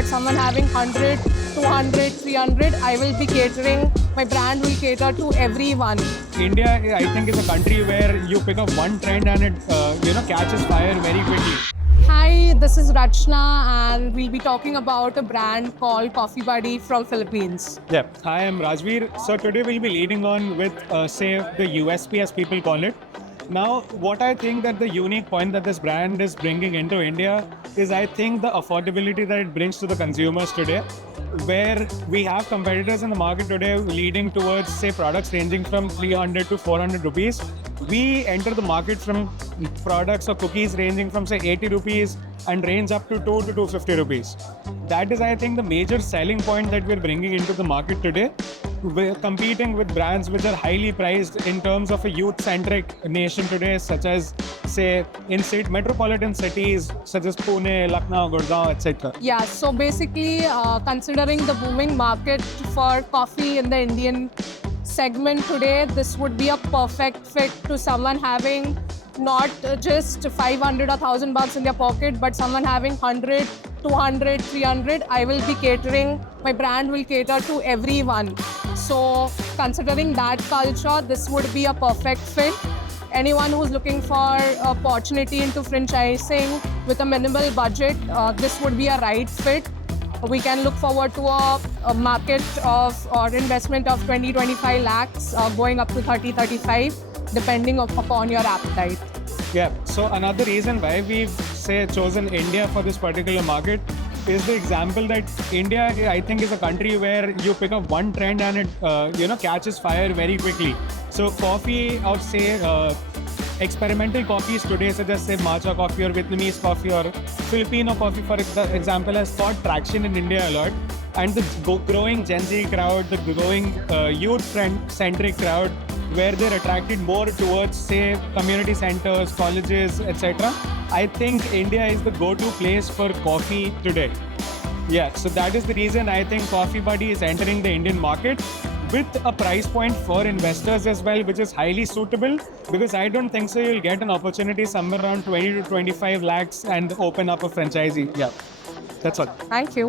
but someone having 100, 200, 300, I will be catering. My brand will cater to everyone. India, I think, is a country where you pick up one trend and it, catches fire very quickly. Hi, this is Rachna, and we'll be talking about a brand called Coffee Buddy from Philippines. Yeah. Hi, I'm Rajveer. So today we'll be leading on with, say, the USP as people call it. Now, what I think that the unique point that this brand is bringing into India is I think the affordability that it brings to the consumers today, where we have competitors in the market today leading towards, say, products ranging from 300 to 400 rupees. We enter the market from products or cookies ranging from, say, 80 rupees and range up to 2 to 250 rupees. That is, I think, the major selling point that we're bringing into the market today. We're competing with brands which are highly priced in terms of a youth-centric nation today, such as, say, in metropolitan cities such as Pune, Lucknow, Gurgaon, etc. Yeah, so basically, considering the booming market for coffee in the Indian segment today, this would be a perfect fit to someone having not just 500 or 1,000 bucks in their pocket, but someone having 100, 200, 300. I will be catering, my brand will cater to everyone. So considering that culture, this would be a perfect fit. Anyone who's looking for opportunity into franchising with a minimal budget, this would be a right fit. We can look forward to a market of or investment of 20-25 lakhs, going up to 30-35, depending upon your appetite. Yeah. So another reason why we've, say, chosen India for this particular market is the example that India, I think, is a country where you pick up one trend and it, catches fire very quickly. So coffee, or say, experimental coffees today, such as, say, matcha coffee or Vietnamese coffee or Filipino coffee, for example, has got traction in India a lot. And the growing Gen Z crowd, the growing youth-centric crowd, where they're attracted more towards, say, community centers, colleges, etc. I think India is the go-to place for coffee today. Yeah, so that is the reason I think Coffee Buddy is entering the Indian market with a price point for investors as well, which is highly suitable, because I don't think so you'll get an opportunity somewhere around 20 to 25 lakhs and open up a franchisee. Yeah, that's all. Thank you.